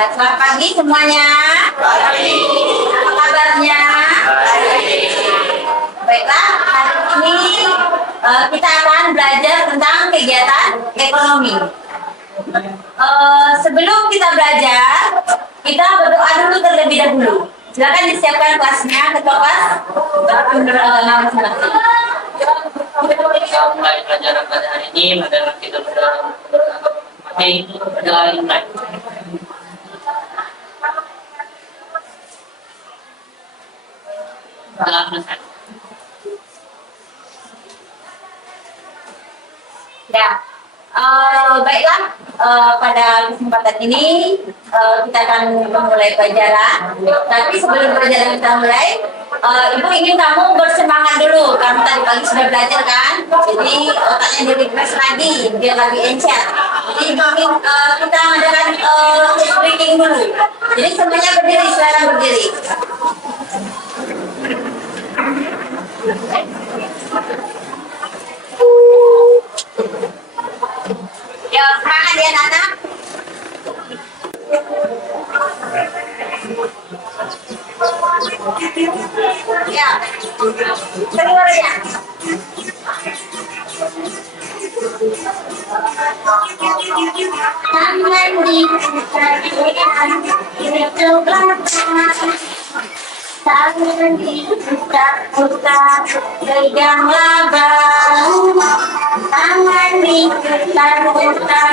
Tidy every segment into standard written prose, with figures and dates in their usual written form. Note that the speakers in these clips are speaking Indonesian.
Selamat pagi semuanya. Pagi. Apa kabarnya? Baik. Baiklah, hari ini kita akan belajar tentang kegiatan ekonomi. Sebelum kita belajar, kita berdoa dulu terlebih dahulu. Silakan disiapkan kelasnya, ketua kelas. Beragama masing-masing. Kita mulai pelajaran pada hari ini adalah kita adalah mulai. Telah selesai. Ya, baiklah. Pada kesempatan ini kita akan memulai pelajaran. Tapi sebelum pelajaran kita mulai, Ibu ingin kamu bersemangat dulu. Kamu tadi pagi sudah belajar kan? Jadi otaknya di-refresh lagi, biar lebih encer. Jadi ingin kita mengadakan breaking dulu. Jadi semuanya berdiri, silakan berdiri. Ya, semangat ya anak. Ya, keluarnya. Tangan diputar, tangan diputar-putar, peganglah bahu. Tangan diputar-putar,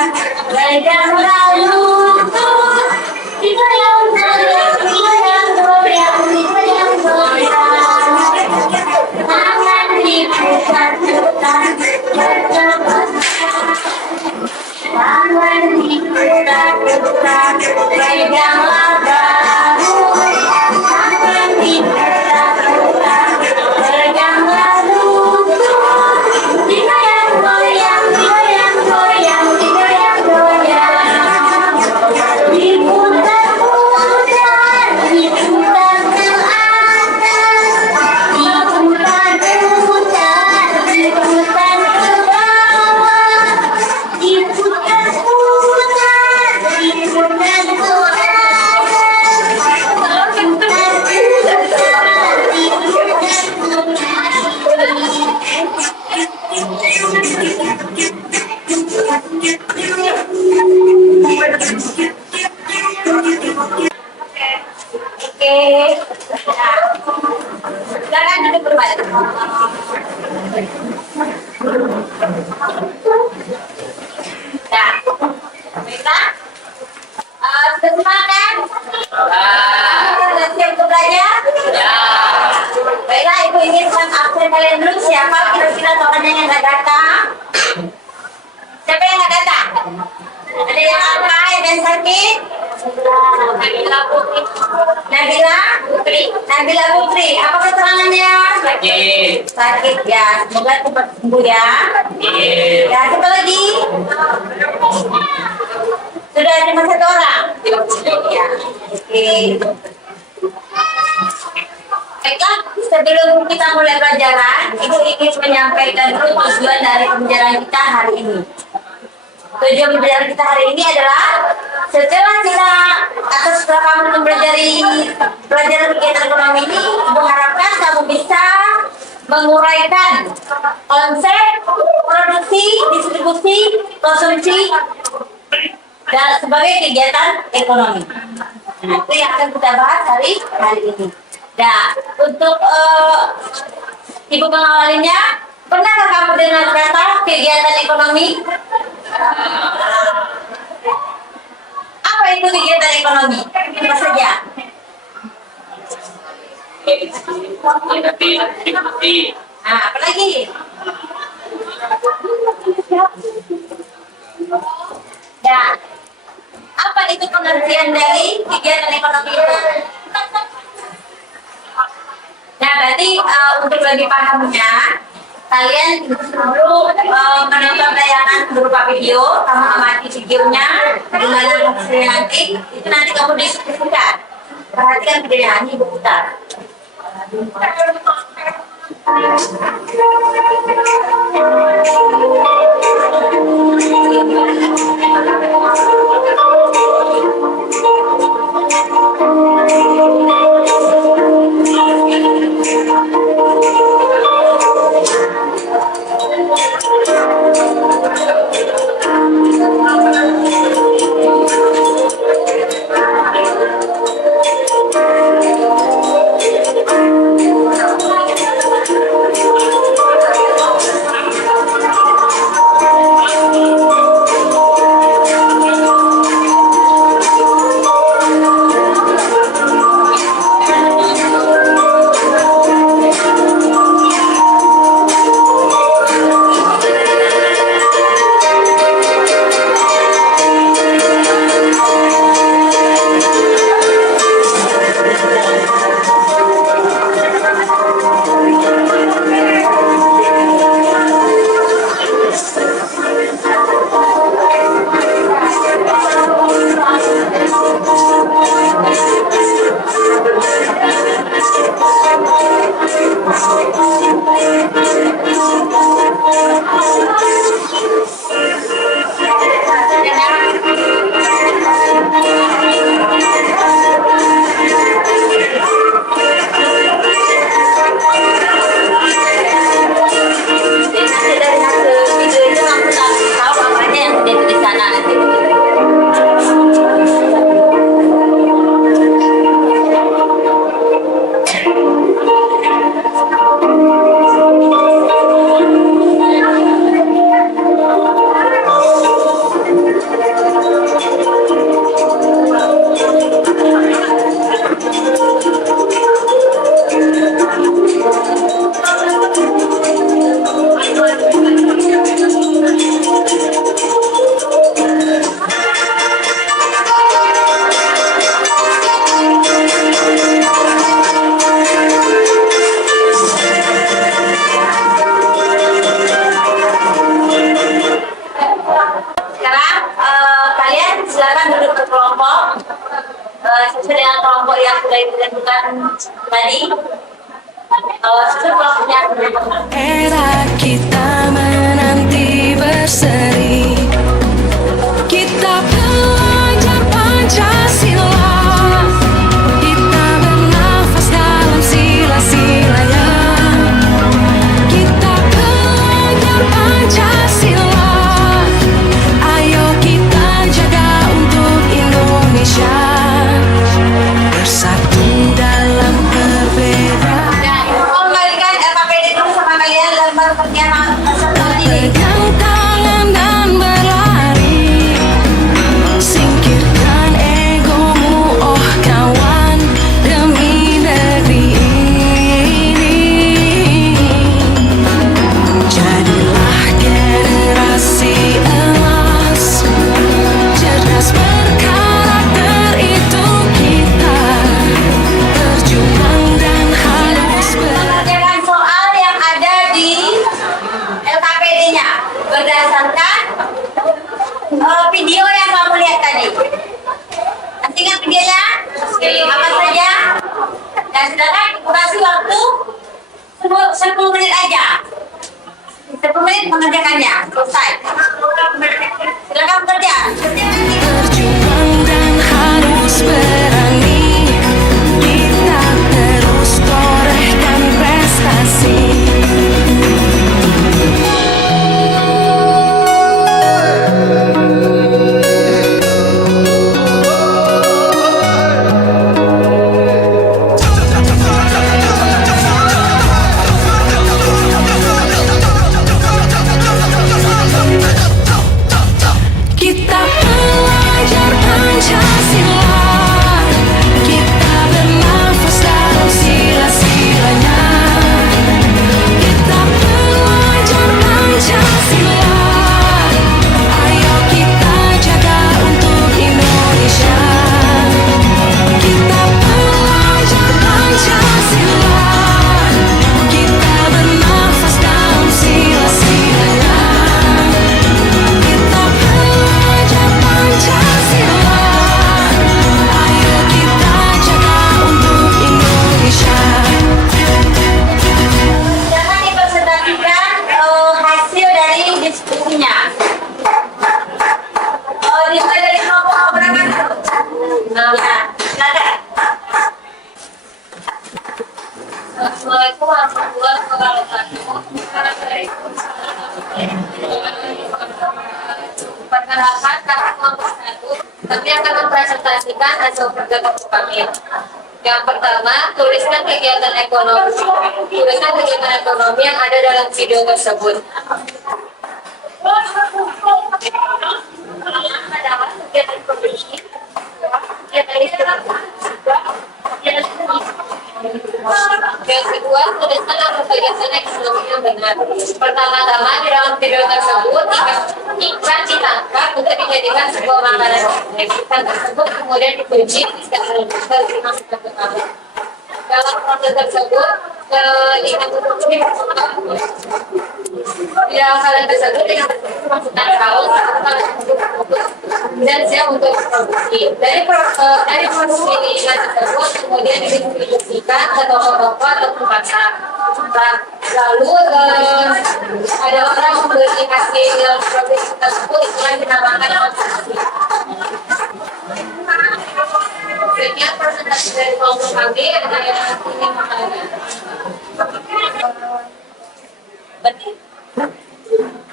peganglah lutut. Digoyang-goyang, digoyang-goyang, digoyang-goyang. Tangan diputar-putar, tangan diputar-putar, peganglah bahu. Tangan diputar-putar, peganglah lutut. Digoyang-goyang, digoyang-goyang, digoyang-goyang. Diputar-putar, diputar ke atas. Diputar-putar, diputar ke bawah. Diputar-putar, diputar ke atas. Diputar-putar, Oke. Silakan duduk kembali. Nah, baiklah. Sudah semua kan? Sudah siap untuk belajar? Ya. Baiklah, Ibu ingin absen kalian dulu. Siapa kira-kira temannya yang nggak datang? Siapa yang nggak datang? Ada yang apa? Ada yang sakit? Nabila Putri. Nabila Putri. Nabila Putri. Apa keterangannya? Sakit. Sakit ya. Semoga cepat sembuh ya. Ya, siapa lagi? Sudah cuma satu orang. Ya. Oke. Baiklah, sebelum kita mulai pelajaran, Ibu ingin menyampaikan dulu tujuan dari pembelajaran kita hari ini. Tujuan pembelajaran kita hari ini adalah setelah kamu mempelajari pelajaran kegiatan ekonomi ini, Ibu harapkan kamu bisa menguraikan konsep produksi, distribusi, konsumsi dan sebagai kegiatan ekonomi. Nah, itu yang akan kita bahas hari ini. Nah, untuk Ibu mengawalinya, pernahkah kamu dengar kata kegiatan ekonomi? Apa itu kegiatan ekonomi? Apa saja? Nah, apa lagi? Nah, apa itu pengertian dari kegiatan ekonomi itu? Nah, berarti untuk lebih pahamnya, kalian perlu menonton tayangan berupa video. Kamu amati videonya, gimana hasilnya nanti, itu nanti kamu diskusikan. Perhatikan videonya, ini berputar. yang sudah ditentukan tadi. Itu kelompoknya. Era kita menanti berseri, kita belajar Pancasila, kita bernafas dalam sila-silanya, kita belajar Pancasila, ayo kita jaga untuk Indonesia, bersatu dalam perbedaan. Kembalikan LKPD dulu sama kalian lembar perkiraan peserta ini. Pegang tangan dan berlari, singkirkan egomu oh kawan, demi negeri ini. Jadilah generasi emas, cerdas berkarakter itu kita, berjuang dan harus Mengerjakan soal yang ada di LKPD-nya berdasarkan video yang kamu lihat tadi. Masih ingat videonya? Apa saja? Dan silakan dikasih waktu 10 menit aja. 10 menit mengerjakannya. Selesai. Silakan bekerja. berjuang dan harus berani, kita terus torehkan prestasi. Kita belajar Pancasila, kita bernafas dalam sila-silanya, kita belajar Pancasila, ayo kita jaga untuk Indonesia, kita belajar Pancasila, kita bernafas dalam sila-silanya, kita belajar Pancasila, ayo kita jaga untuk Indonesia. Silakan dipresentasikan hasil dari diskusinya. Dimulai dari kelompok berapa? Ya, silakan. Assalamualaikum warahmatullahi wabarakatuh. Perkenalkan, kami kelompok 1. Kami akan mempresentasikan hasil kerja kelompok kami. Yang pertama, tuliskan kegiatan ekonomi. Tuliskan kegiatan ekonomi yang ada dalam video tersebut. Adalah kegiatan ekonomi, kegiatan yang kedua, tuliskan apa kegiatan ekonomi yang benar. Pertama-tama, di dalam video tersebut, ikan ditangkap untuk dijadikan sebuah makanan. Ikan tersebut kemudian dikunci dalam proses tersebut, ikan tersebut di dalam kalian tersebut dengan masukkan saus dan siap untuk produksi. Dari produksi ikan tersebut kemudian didistribusikan ke toko-toko atau pasar. Lalu ada orang membeli hasil produksi tersebut yang dinamakan konsumsi. Sekian presentasi dari kelompok kami. Ada yang ingin bertanya?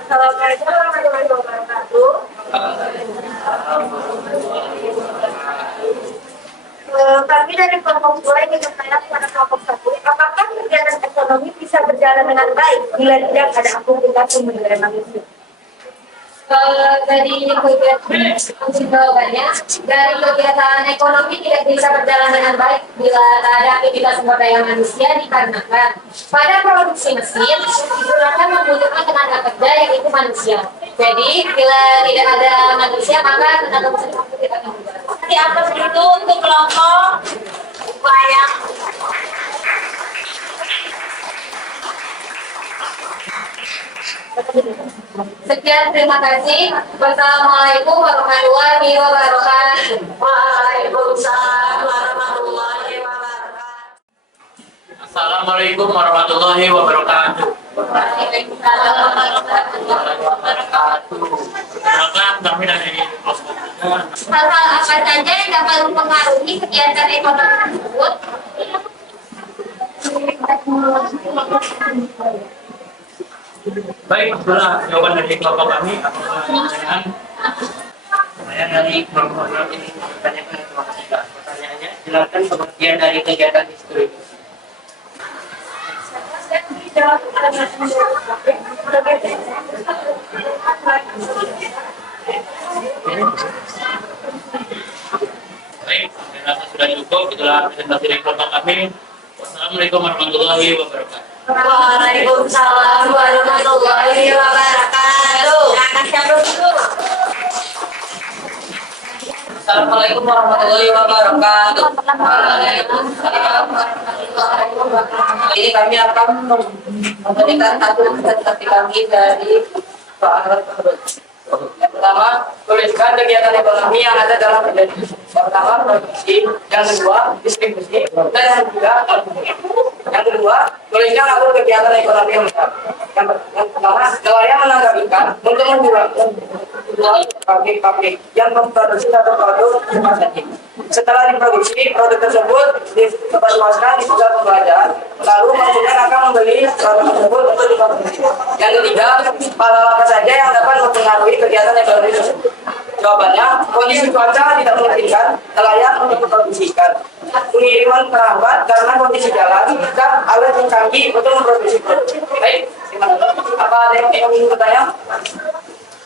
Assalamualaikum warahmatullahi wabarakatuh. Kami dari kelompok 2 ingin bertanya kepada kelompok 1, apakah kegiatan ekonomi bisa berjalan dengan baik bila tidak ada aktivitas sumber daya manusia? Dari jawabannya, dari kegiatan ekonomi tidak bisa berjalan dengan baik bila tak ada aktivitas sumber daya manusia, dikarenakan pada produksi mesin digunakan membutuhkan tenaga kerja yaitu manusia. Jadi bila tidak ada manusia maka tenaga mesin itu tidak akan berjalan. Di atas itu untuk kelompok bayang. Sekian, terima kasih. Wassalamualaikum warahmatullahi wabarakatuh. Waalaikumsalam warahmatullahi Assalamualaikum warahmatullahi wabarakatuh. Perkenalkan kami dari Hal-hal apa saja yang dapat mempengaruhi kegiatan ekonomi tersebut? baik, itulah jawaban dari kelompok kami. Apakah pertanyaan? Saya dari kelompok ini bertanyakan pertanyaannya, jelaskan pengertian dari kegiatan distribusi. Baik, saya rasa sudah cukup. Itulah presentasi dari kelompok kami. Wassalamualaikum warahmatullahi wabarakatuh. Waalaikumsalam warahmatullahi wabarakatuh. Nah, siapa dulu? Assalamualaikum warahmatullahi wabarakatuh. Ini kami akan memberikan satu presentasi kami dari soal tersebut. Yang pertama, tuliskan kegiatan ekonomi yang ada dalam kegiatan. Yang pertama, produksi. Yang kedua, distribusi. Dan yang ketiga, konsumsi. Yang kedua, tuliskan alur kegiatan ekonomi yang besar. Yang pertama, nelayan menangkap ikan untuk menjual pabrik-pabrik yang memproduksi satu produk masing-masing. Setelah diproduksi, produk tersebut disebarluaskan di pusat pembelanjaan, lalu konsumen akan membeli produk tersebut untuk dikonsumsi. Yang ketiga, hal apa saja yang dapat mempengaruhi kegiatan ekonomi tersebut? Jawabannya, kondisi cuaca tidak memungkinkan nelayan untuk memproduksi ikan. Pengiriman terhambat karena kondisi jalan dan alat yang canggih untuk memproduksi produk. Baik, terima kasih. Apa ada yang ingin bertanya?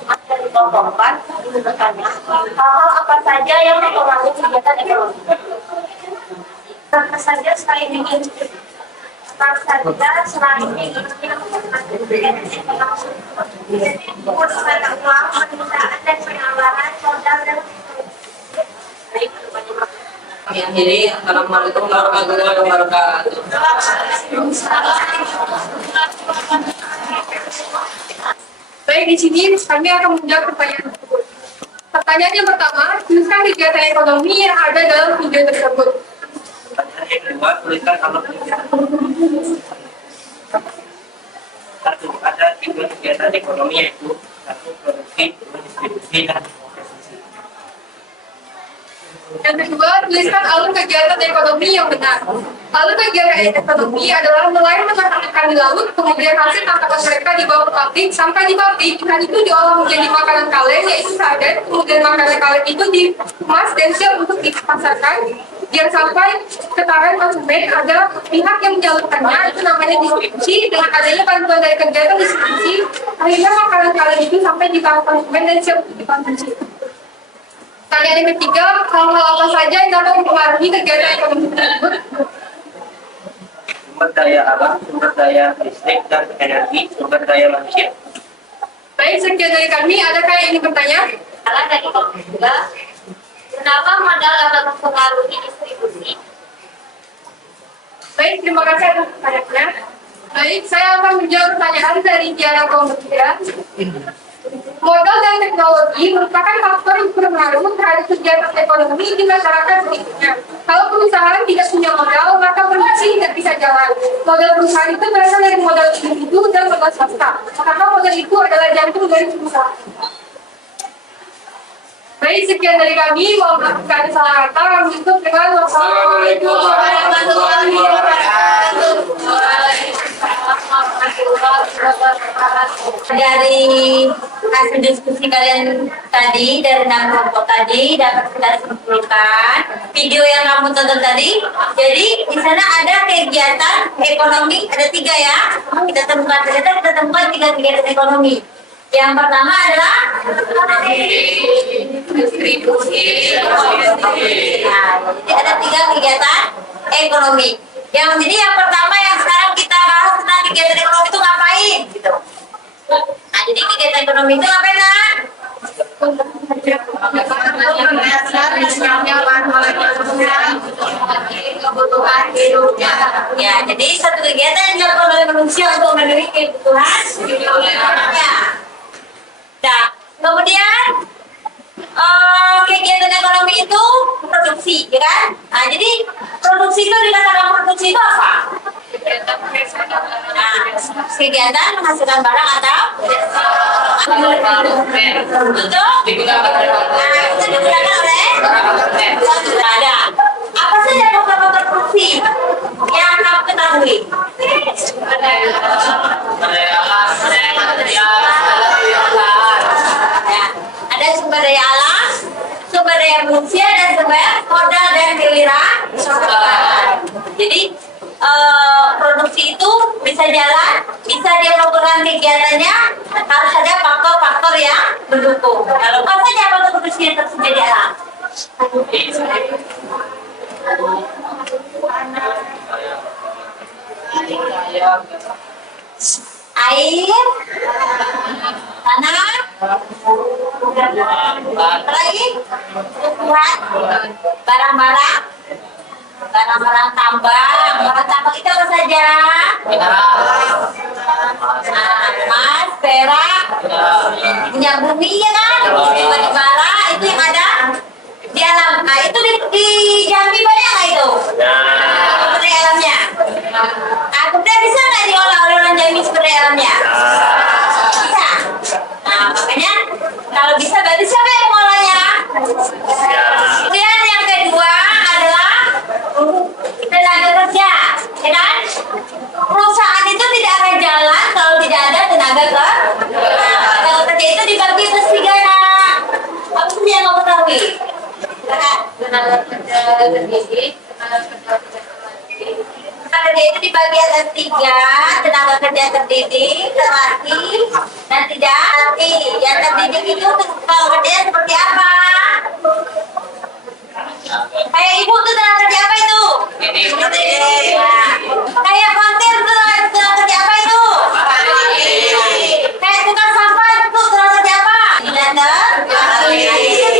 Dari kelompok 4 ingin bertanya, hal-hal apa saja yang mempengaruhi kegiatan ekonomi? Tentu saja selain ingin selain ingin menggunakan uang, perusahaan dan penyaluran modal dan Kami akhiri. Assalamualaikum warahmatullahi wabarakatuh. Baik, di sini kami akan menjawab pertanyaan tersebut. Pertanyaan yang pertama, tuliskan kegiatan ekonomi yang ada dalam video tersebut. Pertanyaan yang kedua, tuliskan alur kegiatan. Satu, ada 3 kegiatan ekonomi yaitu 1. Produksi, 2. Distribusi, dan 3. konsumsi. Yang kedua, tuliskan alur kegiatan ekonomi yang benar. Alur kegiatan ekonomi adalah mulai menangkap ikan di laut, kemudian hasil tangkapan mereka dibawa ke pabrik, sampai di pabrik, ikan itu diolah menjadi makanan kaleng, yaitu sarden, kemudian makanan kaleng itu dikemas dan siap untuk dipasarkan, biar sampai ke tangan konsumen. Ada pihak yang menyalurkannya, itu namanya distribusi. Dengan adanya bantuan dari kegiatan distribusi, akhirnya makanan kaleng itu sampai di tangan konsumen dan siap untuk dikonsumsi. Pertanyaan yang ketiga, hal-hal apa saja yang dapat mempengaruhi kegiatan ekonomi tersebut? Sumber daya alam, sumber daya listrik, dan energi, sumber daya manusia. Baik, sekian dari kami. Adakah yang ingin bertanya? salah dari kelompok 2. Kenapa modal dapat mempengaruhi distribusi? Baik, terima kasih atas pertanyaannya. Baik, saya akan menjawab pertanyaan dari Tiara kelompok 3. Modal dan teknologi merupakan faktor yang berpengaruh terhadap kegiatan ekonomi di masyarakat berikutnya. Kalau perusahaan tidak punya modal, maka produksi tidak bisa jalan. Modal perusahaan itu berasal dari modal individu dan modal swasta, karena modal itu adalah jantung dari perusahaan. Baik, sekian dari kami. Mohon maaf jika ada salah kata. Kami tutup dengan wassalamualaikum warahmatullahi wabarakatuh. Dari hasil diskusi kalian tadi dari 6 kelompok tadi dapat kita simpulkan video yang kamu tonton tadi. Jadi di sana ada kegiatan ekonomi, ada 3 ya. Kita temukan 3 kegiatan ekonomi. Yang pertama adalah distribusi. Nah, jadi ada 3 kegiatan ekonomi. Jadi yang pertama yang sekarang kita bahas tentang kegiatan ekonomi itu ngapain gitu. Nah, jadi kegiatan ekonomi itu ngapain, Nak? Kebutuhan hidupnya. Ya, jadi satu kegiatan yang dilakukan oleh manusia untuk memenuhi kebutuhan hidupnya. Nah, kemudian kegiatan ekonomi itu produksi, ya kan? Nah, jadi produksi itu dikatakan produksi itu apa? Nah, kegiatan menghasilkan barang atau untuk digunakan oleh ada. Apa saja beberapa produksi yang kamu ketahui? Ya, ada sumber daya alam, sumber daya manusia, dan sumber modal dan kewirausahaan. Jadi produksi itu bisa jalan, bisa dia melakukan kegiatannya, harus ada faktor-faktor yang mendukung. Kalau apa saja faktor produksi yang tersedia di alam? Air, tanah, lagi tumbuhan, barang-barang, barang-barang tambang. Barang tambang itu apa saja? Emas, perak, minyak bumi, ya kan? Batu bara itu yang ada di alam. Nah, itu di Jambi banyak nggak itu? Sumber daya alamnya. Nah, kemudian bisa nggak diolah oleh orang Jambi sumber daya alamnya? Bisa. Nah, makanya kalau bisa berarti siapa yang mengolahnya? Kemudian yang kedua adalah tenaga kerja, ya kan? Perusahaan itu tidak akan jalan kalau tidak ada tenaga kerja. Tenaga kerja itu dibagi atas 3, nak. Apa sih yang kamu ketahui? Tenaga kerja terdidik, Tenaga kerja itu dibagi atas 3, tenaga kerja terdidik, terlatih, dan tidak terlatih. Yang terdidik itu kalau kerjanya seperti apa? Kayak ibu tuh tenaga kerja apa itu? Nah, kayak konten tuh tenaga kerja apa itu? Kayak tukang sampah itu tenaga kerja apa?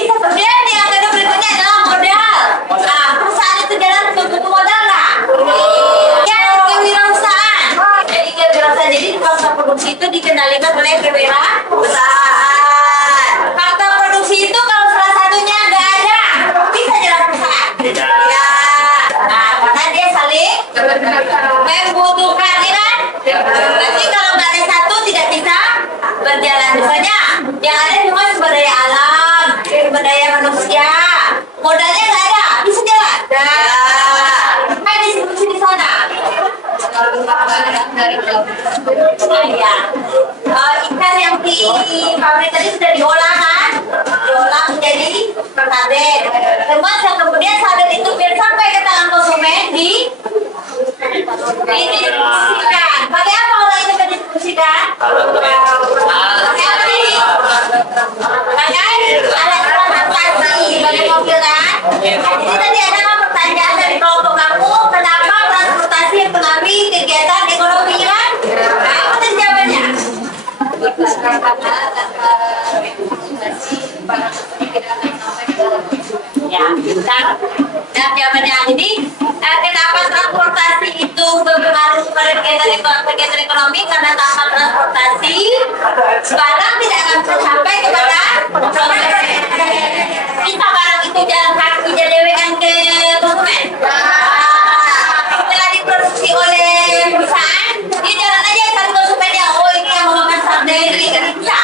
Kemudian yang kedua berikutnya adalah modal. Nah, perusahaan itu jalan butuh modal nggak? Yang kewirausahaan. Jadi kewirausahaan, jadi faktor produksi itu dikendalikan oleh kewirausahaan. Faktor produksi itu kalau salah satunya nggak ada, bisa jalan perusahaan. Ya. Nah, karena dia saling membutuhkan, ya kan? Berarti kalau nggak ada satu tidak bisa berjalan. Misalnya yang ada cuma sumber daya alam, sumber daya manusia, modalnya nggak ada, bisa jalan. Kan distribusi di sana. Ya. Ikan yang di pabrik tadi sudah diolah kan? Diolah menjadi sarden. Kemudian sarden itu biar sampai ke tangan konsumen didistribusikan. Pakai apa olah itu didistribusikan? Pakai apa nih? Pakai alat transportasi, pakai mobil kan? Jadi tadi ada pertanyaan dari kelompok kamu, kenapa transportasi yang mengambil kegiatan ekonomi kan? Nah, apa tadi jawabannya? Ya, bisa. Dan jawabannya jadi kenapa transportasi itu berpengaruh pada kegiatan ekonomi? Karena tanpa transportasi barang tidak akan bisa sampai kepada konsumen. Bisa barang itu jalan kaki jalan ke konsumen. Setelah diproduksi oleh perusahaan, dia jalan aja cari konsumennya. Oh, ini yang mau makan sarden, ini kan bisa.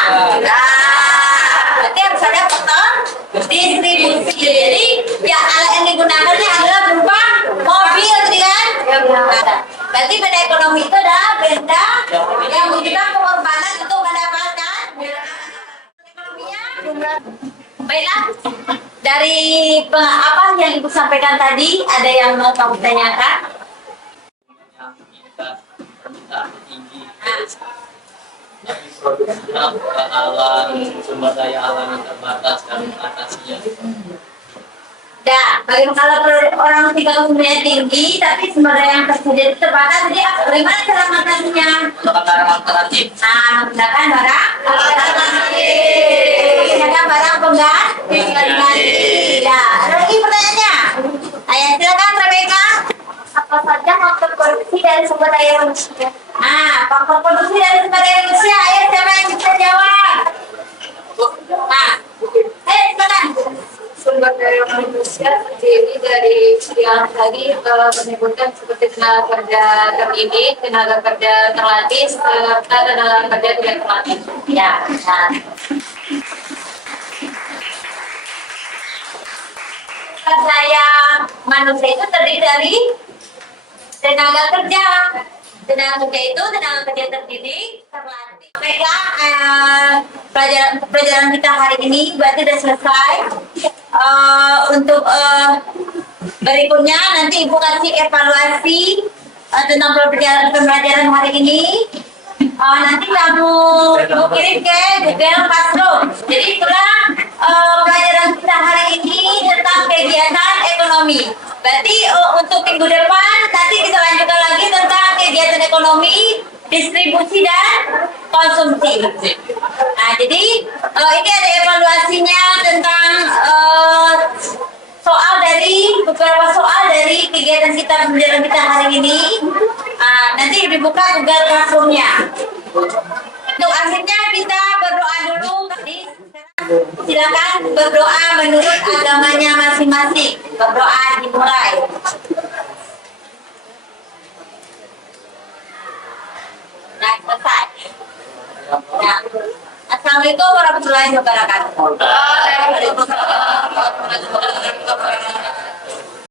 Berarti harus ada faktor distribusi. Jadi ya alat yang digunakannya adalah berupa mobil, gitu kan? Berarti benda ekonomi itu adalah benda yang membutuhkan pengorbanan untuk mendapatkan ekonominya. Baiklah, dari apa yang Ibu sampaikan tadi, ada yang mau kamu tanyakan? Permintaan tinggi. Tapi produksinya alam, sumber daya alam yang terbatas dan mengatasinya. Nah, bagaimana kalau orang tinggal konsumsinya tinggi, tapi sumber daya yang tersedia itu terbatas, jadi bagaimana cara mengatasinya? Menggunakan alternatif. Nah, menggunakan barang alternatif, menggunakan barang pengganti. Ya, ada lagi pertanyaannya? Ayo, silakan Rebecca. Apa saja faktor produksi dari sumber daya manusia? Nah, faktor produksi dari sumber daya manusia, ayo siapa yang bisa jawab? Nah, silakan. sumber sumber daya manusia terdiri dari yang tadi menyebutkan seperti tenaga kerja terdidik, tenaga kerja terlatih, serta tenaga kerja tidak terlatih. Ya, nah. Daya manusia itu terdiri dari tenaga kerja. Tenaga kerja itu tenaga kerja terdidik, terlatih. Mereka pelajaran kita hari ini berarti sudah selesai. Untuk berikutnya nanti Ibu kasih evaluasi tentang pembelajaran hari ini. Nanti kamu kirim ke Google Classroom. Jadi itulah pelajaran kita hari ini tentang kegiatan ekonomi. Berarti untuk minggu depan nanti kita lanjutkan lagi tentang kegiatan ekonomi, distribusi dan konsumsi. Nah, jadi ini ada evaluasinya tentang beberapa soal dari kegiatan kita pembelajaran kita hari ini. Nanti dibuka Google Classroom-nya. Untuk akhirnya kita berdoa dulu. Silakan berdoa menurut agamanya masing-masing. Berdoa dimulai. Nah, selesai. Nah, Assalamualaikum warahmatullahi wabarakatuh.